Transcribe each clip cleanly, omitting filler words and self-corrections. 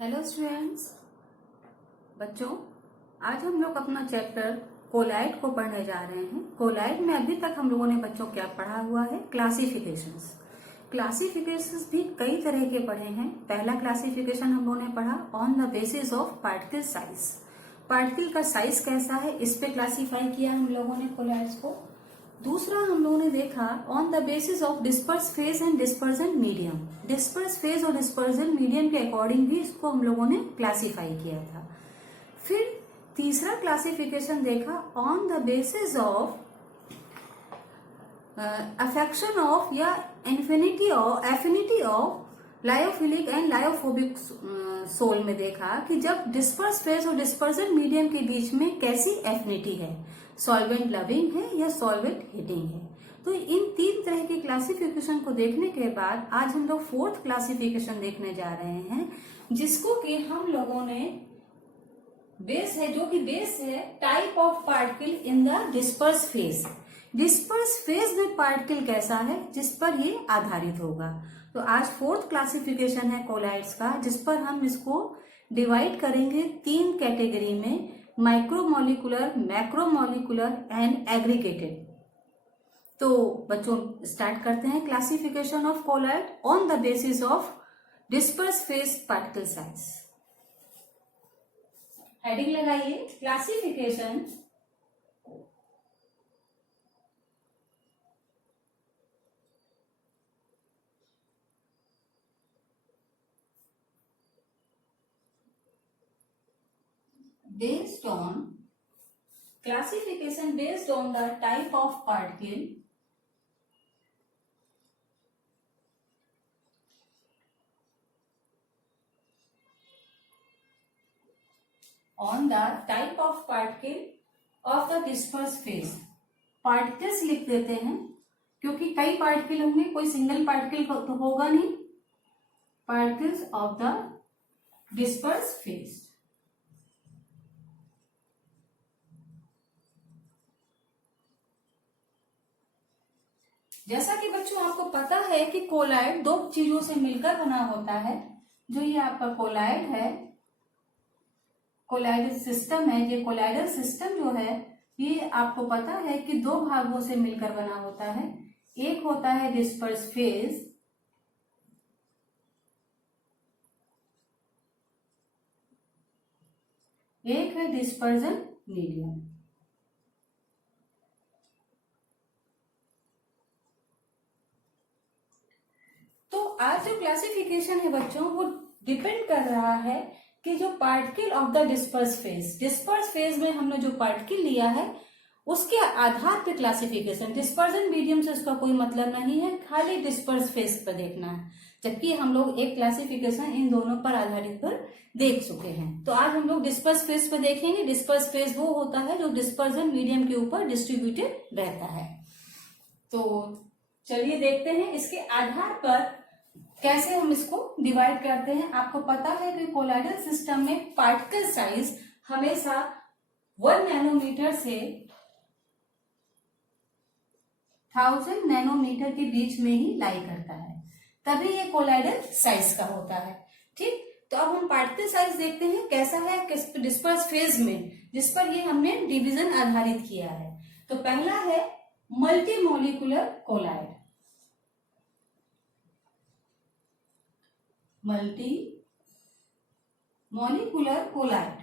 Hello students, बच्चों आज हम लोग अपना चैप्टर कोलाइड को पढ़ने जा रहे हैं। कोलाइड में अभी तक हम लोगों ने बच्चों क्या पढ़ा हुआ है? क्लासिफिकेशंस। क्लासिफिकेशंस भी कई तरह के पढ़े हैं। पहला क्लासिफिकेशन हम लोगों ने पढ़ा on the basis of particle size. Particle का साइज कैसा है, इस पे क्लासीफाई किया हम लोगों ने कोलाइड्स को। दूसरा हम लोगों ने देखा on the basis of disperse phase and dispersion medium. Disperse phase और डिस्पर्जन मीडियम के अकॉर्डिंग भी इसको हम लोगों ने क्लासीफाई किया था। फिर तीसरा क्लासिफिकेशन देखा on the basis of affection of या affinity of lyophilic and lyophobic sol में देखा कि जब डिस्पर्स फेज और डिस्पर्जन मीडियम के बीच में कैसी एफिनिटी है, सॉल्वेंट लविंग है या सॉल्वेंट हिटिंग है। तो इन तीन तरह के क्लासिफिकेशन को देखने के बाद आज हम लोग फोर्थ क्लासिफिकेशन देखने जा रहे हैं, जिसको कि हम लोगों ने बेस है, जो कि बेस है type of particle in the disperse phase. Disperse phase में पार्टिकल कैसा है, जिस पर ये आधारित होगा। तो आज फोर्थ क्लासिफिकेशन है कोलाइड्स का, जिस पर हम इसको डिवाइड करेंगे तीन कैटेगरी में, माइक्रोमोलिकुलर, मैक्रोमोलिकुलर एंड एग्रीगेटेड। तो बच्चों स्टार्ट करते हैं classification of colloid on the basis of disperse phase particle size. Heading लगाइए classification based on the type of particle of the disperse phase। Particles लिख देते हैं क्योंकि कई पार्टिकल होंगे, कोई सिंगल पार्टिकल तो होगा नहीं। Particles of the disperse phase. जैसा कि बच्चों आपको पता है कि कोलाइड दो चीजों से मिलकर बना होता है। जो ये आपका कोलाइड है, कोलाइडल सिस्टम है, ये कोलाइडल सिस्टम जो है ये आपको पता है कि दो भागों से मिलकर बना होता है। एक होता है डिस्पर्स फेज, एक है डिस्पर्जन मीडियम। तो आज जो क्लासिफिकेशन है बच्चों, वो डिपेंड कर रहा है कि जो particle of the disperse phase में हमने जो पार्टिकल लिया है उसके आधार पे क्लासिफिकेशन। डिस्पर्जन मीडियम से उसका कोई मतलब नहीं है, खाली डिस्पर्स फेज पर देखना है। जबकि हम लोग एक क्लासिफिकेशन इन दोनों पर आधारित पर देख चुके हैं। तो आज हम लोग डिस्पर्स फेज पर देखेंगे। डिस्पर्स फेज वो होता है जो डिस्पर्जन मीडियम के ऊपर डिस्ट्रीब्यूटेड रहता है। तो चलिए देखते हैं इसके आधार पर कैसे हम इसको डिवाइड करते हैं। आपको पता है कि कोलाइडल सिस्टम में पार्टिकल साइज हमेशा 1 नैनोमीटर से 1000 नैनोमीटर के बीच में ही लाई करता है, तभी ये कोलाइडल साइज का होता है। ठीक, तो अब हम पार्टिकल साइज देखते हैं कैसा है डिस्पर्स फेज में, जिस पर ये हमने डिवीजन आधारित किया है। तो पहला है multi molecular colloid. Multi molecular colloid.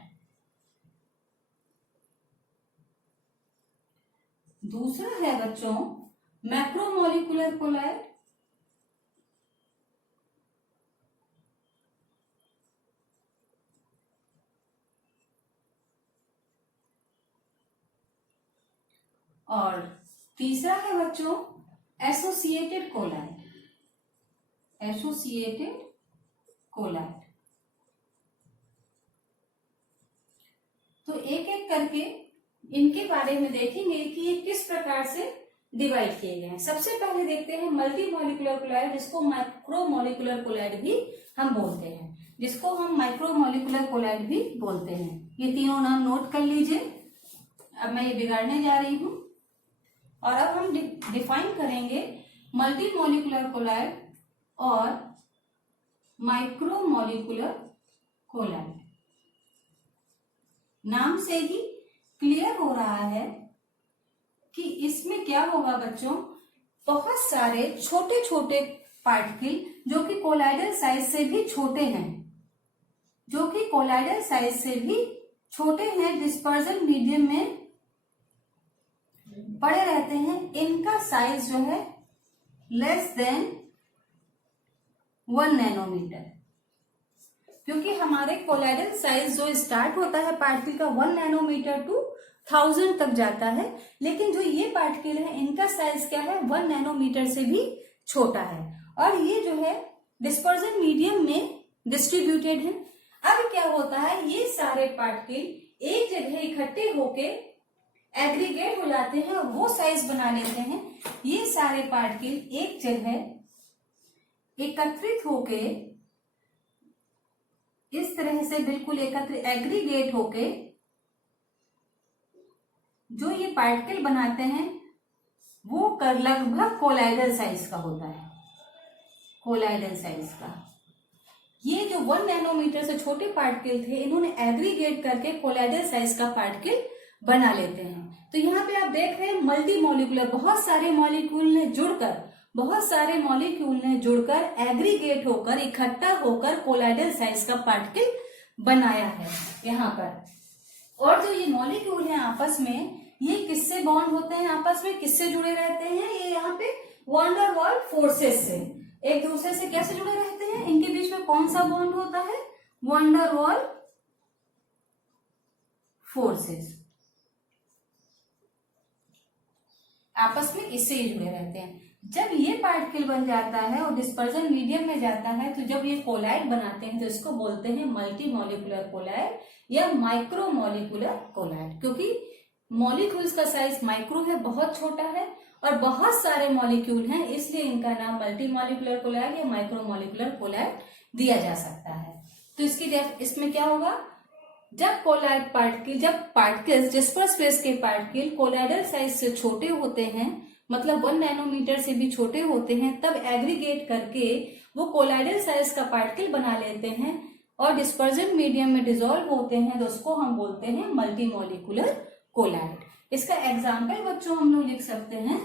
दूसरा है बच्चों मैक्रोमोलिकुलर कोलाइड। और तीसरा है बच्चों एसोसिएटेड कोलाइड। Associated collide. तो एक एक करके इनके बारे में देखेंगे कि ये किस प्रकार से डिवाइड किए गए हैं। सबसे पहले देखते हैं मल्टी मोलिकुलर कोलाइड, जिसको माइक्रोमोलिकुलर कोलाइड भी हम बोलते हैं, जिसको हम माइक्रोमोलिकुलर कोलाइड भी बोलते हैं। ये तीनों नाम नोट कर लीजिए। अब मैं ये बिगाड़ने जा रही हूं और अब हम डिफाइन करेंगे मल्टी मोलिकुलर कोलाइड और माइक्रोमोलिकुलर कोलाइड। नाम से ही क्लियर हो रहा है कि इसमें क्या होगा बच्चों, बहुत सारे छोटे छोटे पार्टिकल जो कि कोलाइडल साइज से भी छोटे हैं, जो कि कोलाइडल साइज से भी छोटे हैं, डिस्पर्जन मीडियम में पड़े रहते हैं, इनका साइज जो है लेस देन 1 नैनोमीटर। क्योंकि हमारे कोलाइडल साइज जो स्टार्ट होता है पार्टिकल का 1 नैनोमीटर टू 1000 तक जाता है, लेकिन जो ये पार्टिकल है इनका साइज क्या है, 1 नैनोमीटर से भी छोटा है, और ये जो है डिस्पर्जन मीडियम में डिस्ट्रीब्यूटेड है। अब क्या होता है, ये सारे पार्टिकल एक जगह इकट्ठे होके एग्रीगेट हो जाते हैं और वो साइज बना लेते हैं। ये सारे पार्टिकल एक जगह एकत्रित होके इस तरह से बिल्कुल एकत्रित एग्रीगेट होके जो ये पार्टिकल बनाते हैं वो लगभग कोलाइडल साइज का होता है, कोलाइडल साइज का। ये जो 1 नैनोमीटर से छोटे पार्टिकल थे, इन्होंने एग्रीगेट करके कोलाइडल साइज का पार्टिकल बना लेते हैं। तो यहाँ पे आप देख रहे हैं मल्टी मॉलिक्यूलर, बहुत सारे मॉलिक्यूल ने जुड़कर एग्रीगेट होकर इकट्ठा होकर कोलाइडल साइज का पार्टिकल बनाया है यहाँ पर। और जो ये मॉलिक्यूल है आपस में, ये किससे बॉन्ड होते हैं, आपस में किससे जुड़े रहते हैं, ये यहाँ पे वैन डर वाल्स फोर्सेस से एक दूसरे से कैसे जुड़े रहते हैं, इनके बीच में कौन सा बॉन्ड होता है, वैन डर वाल्स फोर्सेस, आपस में इससे ही जुड़े रहते हैं। जब ये पार्टिकल बन जाता है और डिस्पर्जन मीडियम में जाता है, तो जब ये कोलाइड बनाते हैं तो इसको बोलते हैं मल्टी मॉलिक्यूलर कोलाइड या माइक्रो मॉलिक्यूलर कोलाइड, क्योंकि मॉलिक्यूल्स का साइज माइक्रो है, बहुत छोटा है, और बहुत सारे मॉलिक्यूल हैं, इसलिए इनका नाम मल्टी मॉलिक्यूलर कोलाइड या माइक्रो मॉलिक्यूलर कोलाइड दिया जा सकता है। तो इसमें क्या होगा, जब पार्टिकल्स डिस्पर्स फेज के पार्टिकल कोलाइडल साइज से छोटे होते हैं, मतलब 1 नैनोमीटर से भी छोटे होते हैं, तब एग्रीगेट करके वो कोलाइडल साइज का पार्टिकल बना लेते हैं और डिस्पर्जन मीडियम में डिसॉल्व होते हैं, तो उसको हम बोलते हैं मल्टी मॉलिक्यूलर कोलाइड। इसका एग्जाम्पल बच्चों हम लोग लिख सकते हैं,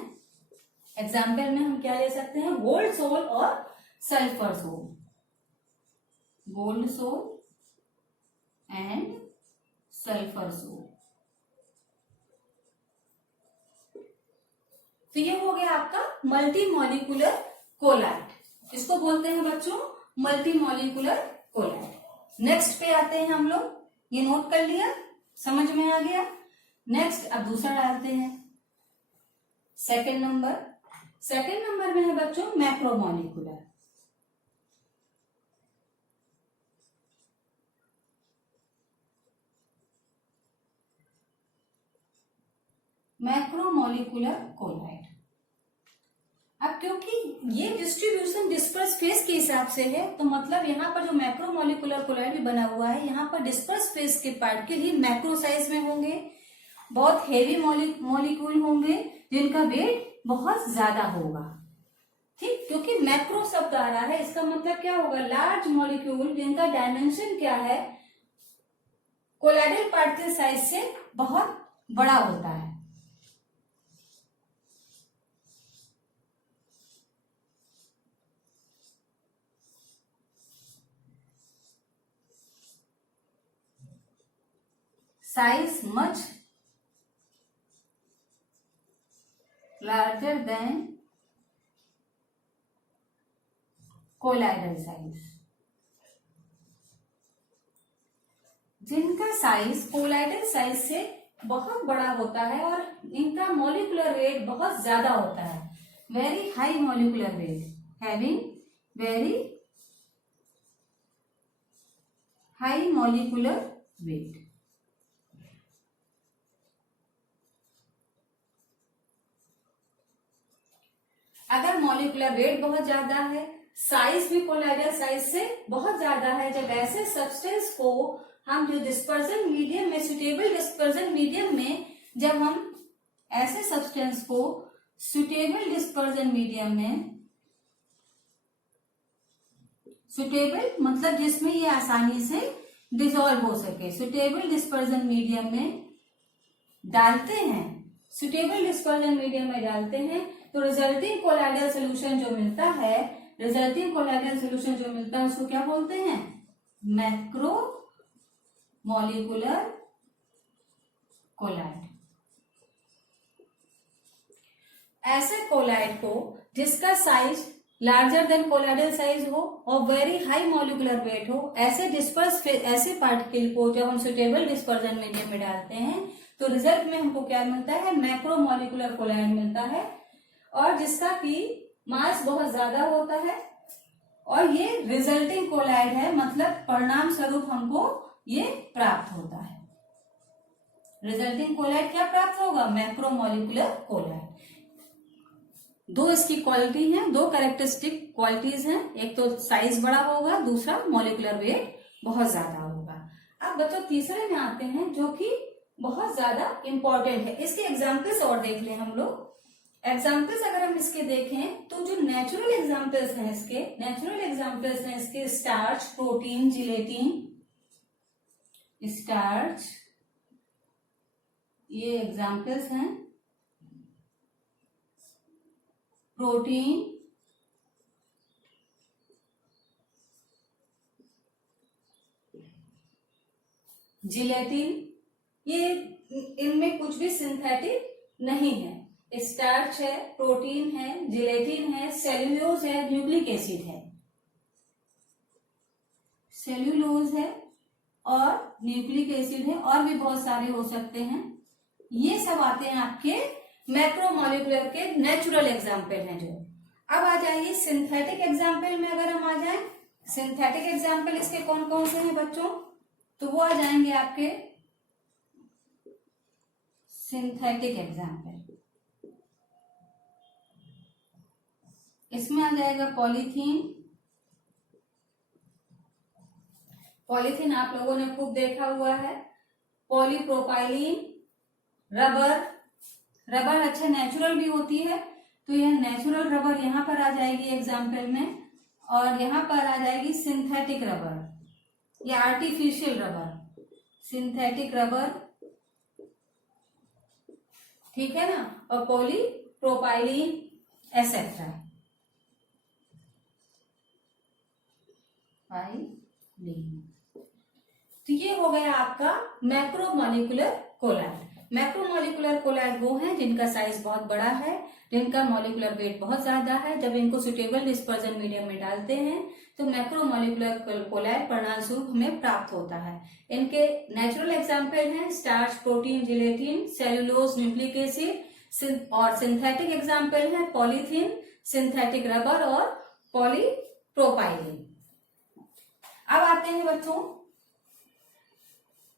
एग्जाम्पल में हम क्या ले सकते हैं, गोल्ड सोल और sulphur sol, gold sol and sulphur sol. तो ये हो गया आपका मल्टी मॉलिक्यूलर कोलाइड, इसको बोलते हैं बच्चों मल्टी मॉलिक्यूलर कोलाइड। नेक्स्ट पे आते हैं हम लोग, ये नोट कर लिया, समझ में आ गया। नेक्स्ट अब दूसरा डालते हैं, सेकंड नंबर में है बच्चों macro molecular. Macro molecular colloid. अब क्योंकि ये डिस्ट्रीब्यूशन डिस्पर्स फेज के हिसाब से है, तो मतलब यहाँ पर जो मैक्रो मॉलिक्यूलर कोलाइड भी बना हुआ है, यहाँ पर डिस्पर्स फेज के पार्टिकल ही मैक्रो साइज में होंगे, बहुत हेवी मॉलिक्यूल होंगे जिनका वेट बहुत ज्यादा होगा, ठीक। क्योंकि मैक्रो शब्द आ रहा है, इसका मतलब क्या होगा, लार्ज मॉलिक्यूल जिनका डायमेंशन क्या है, कोलाइडल पार्टिकल साइज से बहुत बड़ा होता है। Size much larger than colloidal size, जिनका साइज कोलाइडल साइज से बहुत बड़ा होता है और इनका मॉलिक्यूलर वेट बहुत ज्यादा होता है, very high molecular weight, having very high molecular weight. अगर मॉलिक्यूलर वेट बहुत ज्यादा है, साइज भी कोलाइडल साइज से बहुत ज्यादा है, जब ऐसे सब्सटेंस को हम जो डिस्पर्जन मीडियम में, सुटेबल डिस्पर्जन मीडियम में, जब हम ऐसे सब्सटेंस को सुटेबल डिस्पर्जन मीडियम में, सुटेबल मतलब जिसमें ये आसानी से डिसॉल्व हो सके, सुटेबल डिस्पर्जन मीडियम में डालते हैं, सुटेबल डिस्पर्जन मीडियम में डालते हैं, तो रिजल्टिंग कोलाइडल सोल्यूशन जो मिलता है, रिजल्टिंग कोलाइडल सोल्यूशन जो मिलता है उसको क्या बोलते हैं? Macro molecular colloid. ऐसे कोलाइड को जिसका size larger than colloidal size हो और वेरी हाई मॉलिक्यूलर वेट हो, ऐसे पार्टिकल को जब हम सुटेबल डिस्पर्जन मीडियम में डालते हैं तो रिजल्ट में हमको क्या मिलता है? मैक्रो मॉलिक्यूलर कोलाइड मिलता है, और जिसका कि मास बहुत ज्यादा होता है, और ये रिजल्टिंग कोलाइड है, मतलब परिणाम स्वरूप हमको ये प्राप्त होता है। रिजल्टिंग कोलाइड क्या प्राप्त होगा? Macro molecular colloid. दो इसकी क्वालिटी है, दो कैरेक्टरिस्टिक क्वालिटीज हैं, एक तो साइज बड़ा होगा, दूसरा मॉलिक्यूलर वेट बहुत ज्यादा होगा। अब बच्चों तीसरे में आते हैं जो कि बहुत ज्यादा इंपॉर्टेंट है। इसके एग्जाम्पल्स और देख लें हम लोग। एग्जाम्पल्स अगर हम इसके देखें तो जो नेचुरल एग्जाम्पल्स हैं इसके, नेचुरल एग्जाम्पल्स हैं इसके स्टार्च, प्रोटीन, जिलेटिन, स्टार्च, ये एग्जाम्पल्स हैं। प्रोटीन, जिलेटिन, ये इनमें कुछ भी सिंथेटिक नहीं है। स्टार्च है, प्रोटीन है, जिलेटिन है, सेल्यूलोज है, न्यूक्लिक एसिड है, सेल्यूलोज है और न्यूक्लिक एसिड है, और भी बहुत सारे हो सकते हैं। ये सब आते हैं आपके मैक्रोमोलिकुलर के नेचुरल एग्जाम्पल हैं। जो अब आ जाइए सिंथेटिक एग्जाम्पल में, अगर हम आ जाएं, सिंथेटिक एग्जाम्पल इसके कौन कौन से हैं बच्चों? तो वो आ जाएंगे आपके सिंथेटिक एग्जाम्पल। इसमें आ जाएगा पॉलीथीन। पॉलीथीन आप लोगों ने खूब देखा हुआ है। पॉलीप्रोपाइलीन, रबर, रबर अच्छा नेचुरल भी होती है, तो यह नेचुरल रबर यहां पर आ जाएगी एग्जाम्पल में, और यहां पर आ जाएगी सिंथेटिक रबर या आर्टिफिशियल रबर, सिंथेटिक रबर, ठीक है ना, और पॉलीप्रोपाइलीन एसेट्रा, पाइलीन। तो ये हो गया आपका मैक्रोमोलिकुलर कोलाइड। मैक्रोमोलिकुलर कोलाइड वो हैं जिनका साइज बहुत बड़ा है, जिनका मॉलिक्यूलर वेट बहुत ज्यादा है। जब इनको सुटेबल डिस्पर्जन मीडियम में डालते हैं तो मैक्रोमोलिकुलर कोलाइड परिणाम स्वरूप हमें प्राप्त होता है। इनके नेचुरल एग्जाम्पल हैं starch, protein, gelatin, cellulose, nucleic acid, और सिंथेटिक एग्जाम्पल है पॉलीथीन, सिंथेटिक रबर और पॉलीप्रोपाइलीन। अब आते हैं बच्चों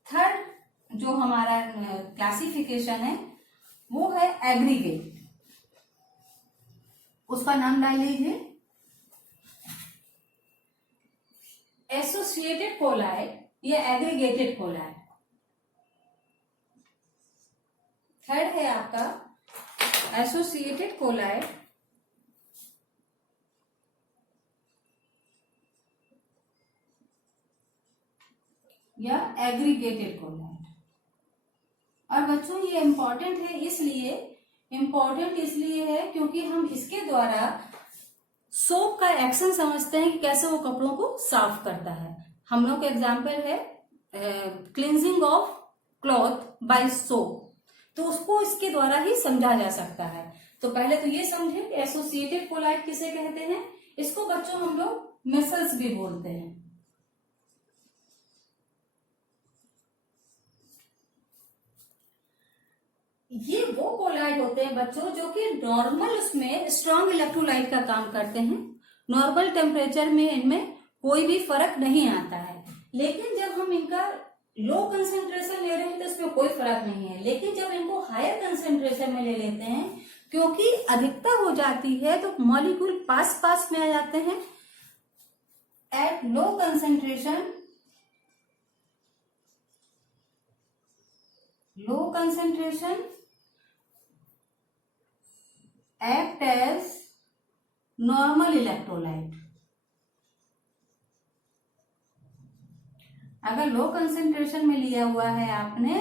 थर्ड जो हमारा क्लासिफिकेशन है वो है एग्रीगेट। उसका नाम डाल लीजिए एसोसिएटेड कोलाइड या एग्रीगेटेड कोलाइड। थर्ड है आपका एसोसिएटेड कोलाइड या एग्रीगेटेड कोलाइड। और बच्चों ये इंपॉर्टेंट इसलिए है क्योंकि हम इसके द्वारा सोप का एक्शन समझते हैं कि कैसे वो कपड़ों को साफ करता है। हम लोग का एग्जाम्पल है cleansing of cloth by soap, तो उसको इसके द्वारा ही समझा जा सकता है। तो पहले तो ये समझे कि एसोसिएटेड कोलाइड किसे कहते हैं। इसको बच्चों हम लोग मसल्स भी बोलते हैं। ये वो कोलाइड होते हैं बच्चों जो कि नॉर्मल उसमें स्ट्रॉन्ग इलेक्ट्रोलाइट का काम करते हैं। नॉर्मल टेम्परेचर में इनमें कोई भी फर्क नहीं आता है, लेकिन जब हम इनका लो कंसेंट्रेशन ले रहे हैं तो इसमें कोई फर्क नहीं है। लेकिन जब इनको हायर कंसेंट्रेशन में ले लेते हैं, क्योंकि अधिकता हो जाती है तो मॉलिक्यूल पास में आ जाते हैं। At low concentration act as normal electrolyte, अगर लो कंसेंट्रेशन में लिया हुआ है आपने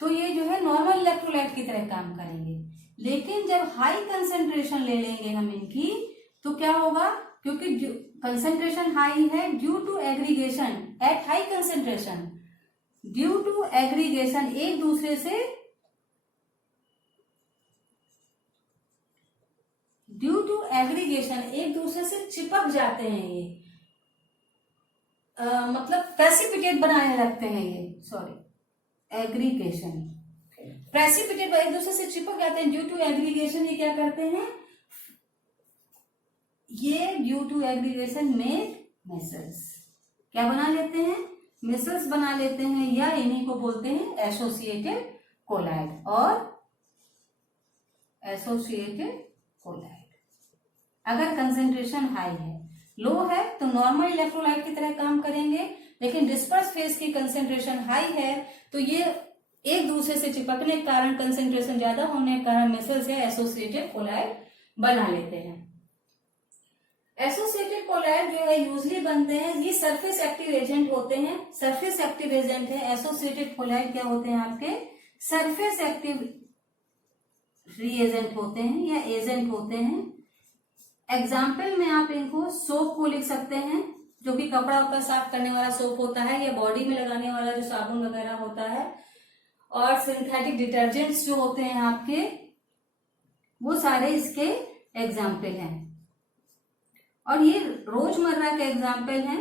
तो ये जो है नॉर्मल इलेक्ट्रोलाइट की तरह काम करेंगे, लेकिन जब हाई कंसेंट्रेशन ले लेंगे हम इनकी तो क्या होगा, क्योंकि कंसेंट्रेशन हाई है due to aggregation at high concentration, due to aggregation एक दूसरे से चिपक जाते हैं ये, मतलब प्रेसिपिटेट बनाने लगते हैं ये, सॉरी एग्रीगेशन, प्रेसिपिटेट एक दूसरे से चिपक जाते हैं ड्यू टू एग्रीगेशन। ये क्या करते हैं, ये ड्यू टू एग्रीगेशन में मिसल्स क्या बना लेते हैं, मिसल्स बना लेते हैं, या इन्हीं को बोलते हैं एसोसिएटेड कोलाइड और एसोसिएटेड कोलाइड। अगर कंसेंट्रेशन हाई है, लो है तो नॉर्मल इलेक्ट्रोलाइट की तरह काम करेंगे, लेकिन डिस्पर्स फेज की कंसेंट्रेशन हाई है तो ये एक दूसरे से चिपकने के कारण, कंसेंट्रेशन ज्यादा होने के कारण मिसल्स या एसोसिएटेड कोलाइड बना लेते हैं। एसोसिएटेड कोलाइड जो है यूजली बनते हैं, ये सरफेस एक्टिव एजेंट होते हैं, सरफेस एक्टिव एजेंट है एसोसिएटेड कोलाइड। क्या होते हैं आपके, सरफेस एक्टिव रीएजेंट होते हैं या एजेंट होते हैं। एग्जाम्पल में आप इनको सोप को लिख सकते हैं, जो कि कपड़ा वपड़ा साफ करने वाला सोप होता है, या बॉडी में लगाने वाला जो साबुन वगैरह होता है, और सिंथेटिक डिटर्जेंट्स जो होते हैं आपके, वो सारे इसके एग्जाम्पल हैं, और ये रोजमर्रा के एग्जाम्पल हैं।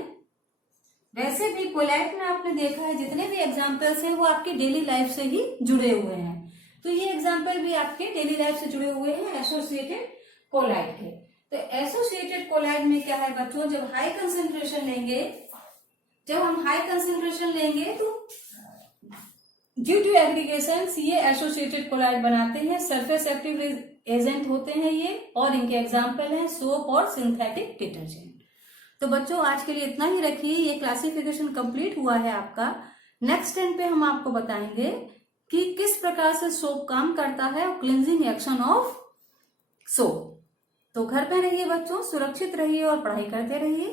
वैसे भी कोलाइड में आपने देखा है जितने भी एग्जाम्पल्स हैं वो आपकी डेली लाइफ से ही जुड़े हुए हैं, तो ये एग्जाम्पल भी आपके डेली लाइफ से जुड़े हुए हैं एसोसिएटेड कोलाइड के। तो एसोसिएटेड कोलाइड में क्या है बच्चों, जब हाई कंसेंट्रेशन लेंगे, जब हम हाई कंसेंट्रेशन लेंगे तो ड्यू टू एग्रीगेशन ये एसोसिएटेड कोलाइड बनाते हैं, सरफेस एक्टिव एजेंट होते हैं ये, और इनके एग्जाम्पल हैं सोप और सिंथेटिक डिटर्जेंट। तो बच्चों आज के लिए इतना ही रखिए, ये क्लासिफिकेशन कंप्लीट हुआ है आपका। नेक्स्ट टाइम पे हम आपको बताएंगे कि किस प्रकार से सोप काम करता है और क्लींजिंग एक्शन ऑफ सोप। तो घर पे रहिए बच्चों, सुरक्षित रहिए और पढ़ाई करते रहिए।